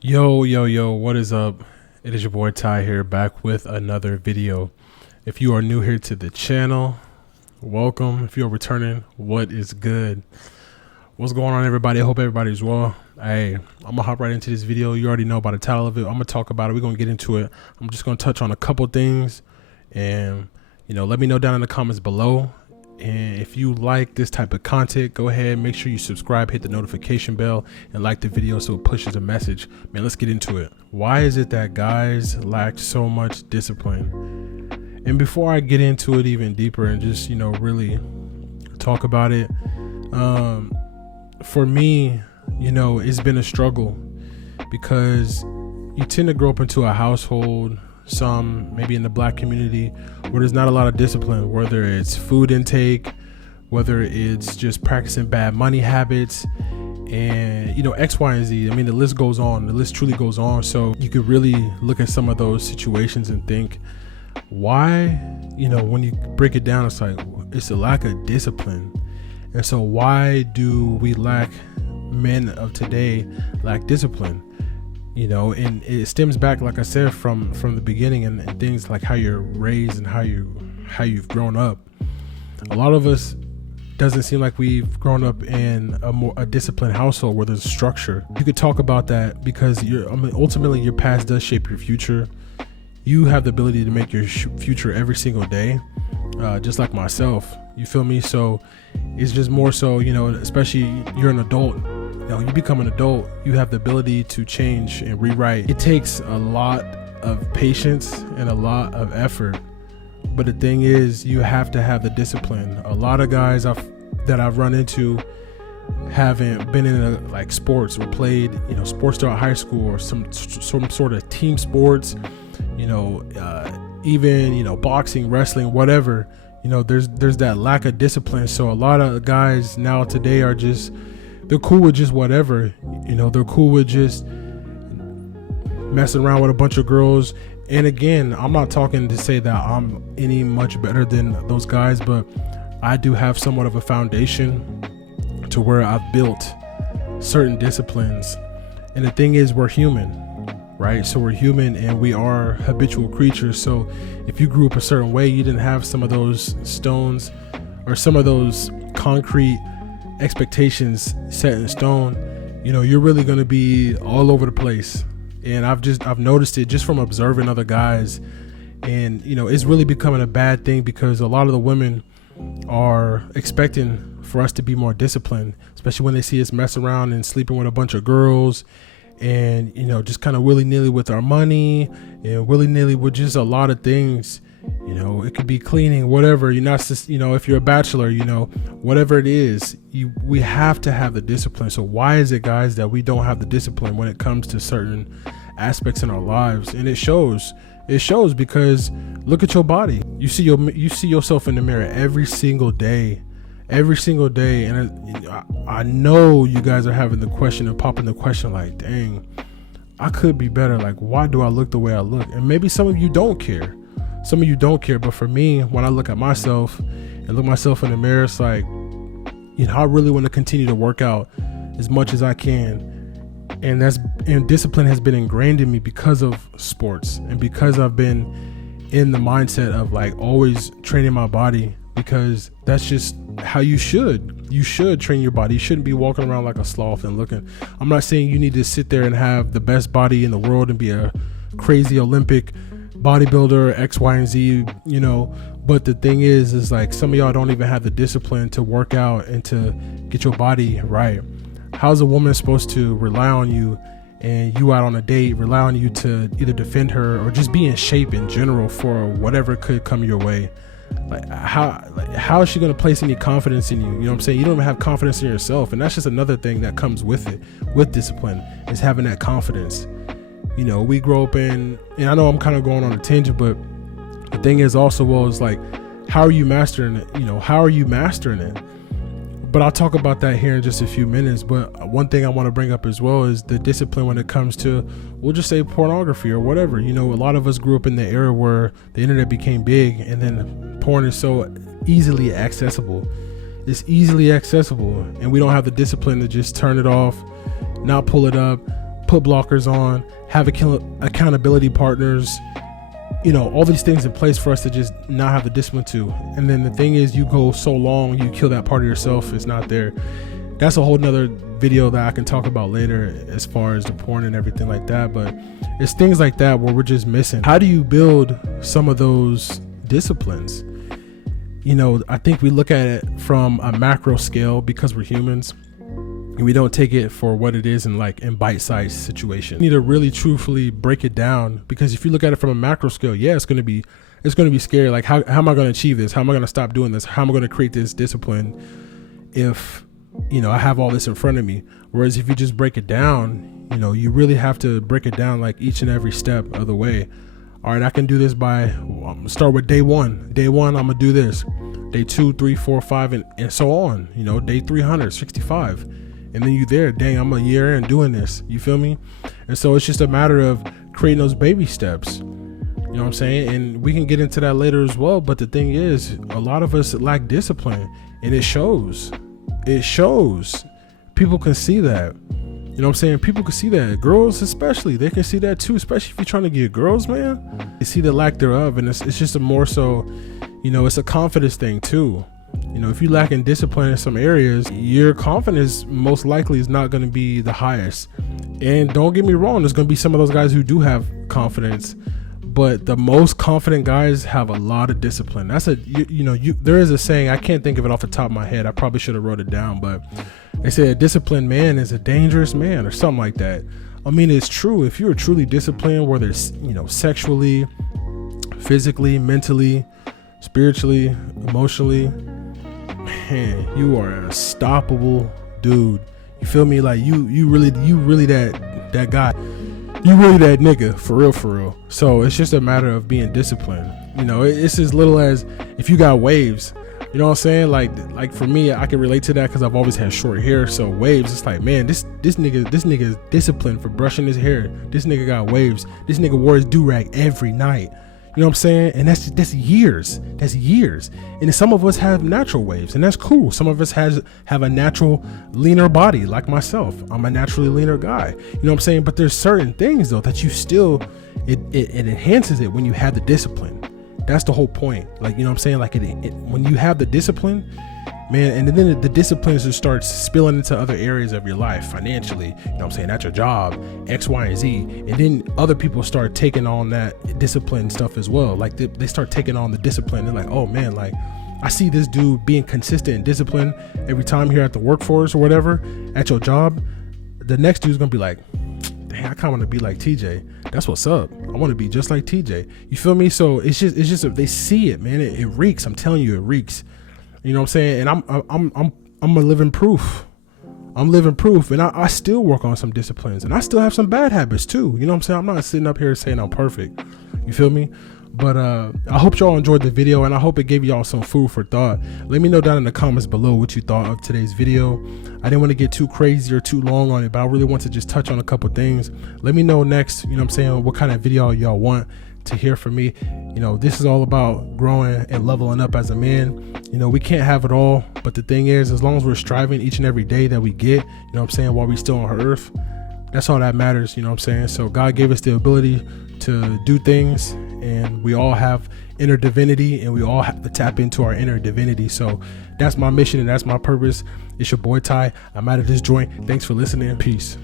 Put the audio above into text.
Yo, what is up? It is your boy Ty here, back with another video. If you are new here to the channel, welcome. If you're returning, what is good? What's going on, everybody? I hope everybody's well. Hey, I'm gonna hop right into this video. You already know by the title of it. I'm gonna talk about it. We're gonna get into it. I'm just gonna touch on a couple things, and let me know down in the comments below. And if you like this type of content, go ahead, make sure you subscribe, hit the notification bell, and like the video so it pushes a message. Man, let's get into it. Why is it that guys lack so much discipline? And before I get into it even deeper and just, really talk about it, for me, it's been a struggle because you tend to grow up into a household, some maybe in the black community, where there's not a lot of discipline, whether it's food intake, whether it's just practicing bad money habits, and X, Y, and Z. I mean, the list goes on. The list truly goes on. So you could really look at some of those situations and think, why, when you break it down, it's like it's a lack of discipline. And so why do we men of today lack discipline? And it stems back, like I said, from the beginning, and things like how you're raised and how you've grown up. A lot of us doesn't seem like we've grown up in a disciplined household where there's structure. You could talk about that because ultimately your past does shape your future. You have the ability to make your future every single day, just like myself. You feel me? So it's just more so, especially you're an adult. You become an adult, you have the ability to change and rewrite. It takes a lot of patience and a lot of effort. But the thing is, you have to have the discipline. A lot of guys that I've run into haven't been in sports or played, sports throughout high school or some sort of team sports, even, boxing, wrestling, whatever. There's that lack of discipline. So a lot of guys now today are they're cool with just whatever, they're cool with just messing around with a bunch of girls. And again, I'm not talking to say that I'm any much better than those guys, but I do have somewhat of a foundation to where I've built certain disciplines. And the thing is, we're human, right? So we're human and we are habitual creatures. So if you grew up a certain way, you didn't have some of those stones or some of those concrete expectations set in stone, you're really going to be all over the place. And I've noticed it just from observing other guys, and it's really becoming a bad thing because a lot of the women are expecting for us to be more disciplined, especially when they see us mess around and sleeping with a bunch of girls, and just kind of willy-nilly with our money and willy-nilly with just a lot of things. It could be cleaning, whatever. You're not just, if you're a bachelor, whatever it is, we have to have the discipline. So why is it, guys, that we don't have the discipline when it comes to certain aspects in our lives? And it shows because look at your body. You see yourself in the mirror every single day. And I know you guys are having the question and popping the question like, dang, I could be better. Like, why do I look the way I look? And maybe some of you don't care. But for me, when I look at myself and look myself in the mirror, it's like, I really want to continue to work out as much as I can. And discipline has been ingrained in me because of sports and because I've been in the mindset of always training my body, because that's just how you should train your body. You shouldn't be walking around like a sloth and looking. I'm not saying you need to sit there and have the best body in the world and be a crazy Olympic bodybuilder, X, Y, and Z, but the thing is some of y'all don't even have the discipline to work out and to get your body right. How's a woman supposed to rely on you and you out on a date, rely on you to either defend her or just be in shape in general for whatever could come your way? How is she going to place any confidence in you? You know what I'm saying? You don't even have confidence in yourself. And that's just another thing that comes with it, with discipline, is having that confidence. We grow up and I know I'm kind of going on a tangent, but the thing is also, how are you mastering it? But I'll talk about that here in just a few minutes. But one thing I want to bring up as well is the discipline when it comes to, we'll just say, pornography or whatever. A lot of us grew up in the era where the internet became big, and then porn is so easily accessible. It's easily accessible, and we don't have the discipline to just turn it off, not pull it up, put blockers on, have accountability partners, you know, all these things in place for us to just not have the discipline to. And then the thing is, you go so long, you kill that part of yourself. It's not there. That's a whole nother video that I can talk about later as far as the porn and everything like that. But it's things like that where we're just missing. How do you build some of those disciplines? You know, I think we look at it from a macro scale because we're humans, and we don't take it for what it is in bite-sized situation. You need to really truthfully break it down, because if you look at it from a macro scale, yeah, it's going to be scary. Like, how am I going to achieve this? How am I going to stop doing this? How am I going to create this discipline if, you know, I have all this in front of me? Whereas if you just break it down, you know, you really have to break it down like each and every step of the way. All right, I can do this I'm gonna start with day one. Day one, I'm gonna do this. Day 2, 3, 4, 5, and so on. You know, day 365. And then you there, dang, I'm a year in doing this. You feel me? And so it's just a matter of creating those baby steps. You know what I'm saying? And we can get into that later as well. But the thing is, a lot of us lack discipline, and it shows. It shows. People can see that. You know what I'm saying? People can see that. Girls especially, they can see that too, especially if you're trying to get girls, man. They see the lack thereof, and it's just a more so, you know, it's a confidence thing too. You know, if you lack in discipline in some areas, your confidence most likely is not going to be the highest. And don't get me wrong, there's going to be some of those guys who do have confidence, but the most confident guys have a lot of discipline. That's there is a saying, I can't think of it off the top of my head. I probably should have wrote it down, but they say a disciplined man is a dangerous man, or something like that. I mean, it's true. If you're truly disciplined, whether it's, you know, sexually, physically, mentally, spiritually, emotionally, man, you are an unstoppable dude. You feel me? Like you really that guy. You really that nigga, for real. So it's just a matter of being disciplined. You know, it's as little as if you got waves. You know what I'm saying? Like for me, I can relate to that because I've always had short hair. So waves, it's like, man, this nigga is disciplined for brushing his hair. This nigga got waves. This nigga wore his do-rag every night. You know what I'm saying? And that's years. That's years. And some of us have natural waves, and that's cool. Some of us have a natural leaner body, like myself. I'm a naturally leaner guy. You know what I'm saying? But there's certain things though that you still it enhances it when you have the discipline. That's the whole point. Like, you know what I'm saying? Like when you have the discipline, man, and then the disciplines just starts spilling into other areas of your life financially. You know what I'm saying? At your job, X, Y, and Z. And then other people start taking on that discipline stuff as well. Like they start taking on the discipline. They're like, oh man, like I see this dude being consistent and disciplined every time here at the workforce or whatever, at your job. The next dude's gonna be like, dang, I kind of want to be like TJ. That's what's up. I want to be just like TJ. You feel me? So it's just they see it, man. It reeks. I'm telling you, it reeks. You know what I'm saying? And I'm a living proof. I'm living proof. And I still work on some disciplines, and I still have some bad habits too. You know what I'm saying? I'm not sitting up here saying I'm perfect. You feel me? But I hope y'all enjoyed the video, and I hope it gave y'all some food for thought. Let me know down in the comments below what you thought of today's video. I didn't want to get too crazy or too long on it, but I really want to just touch on a couple things. Let me know next, you know what I'm saying, what kind of video y'all want to hear from me. You know, this is all about growing and leveling up as a man. You know, we can't have it all, but the thing is, as long as we're striving each and every day that we get, you know what I'm saying, while we're still on earth, that's all that matters. You know what I'm saying? So God gave us the ability to do things, and we all have inner divinity, and we all have to tap into our inner divinity. So that's my mission, and that's my purpose. It's your boy Ty. I'm out of this joint. Thanks for listening. Peace.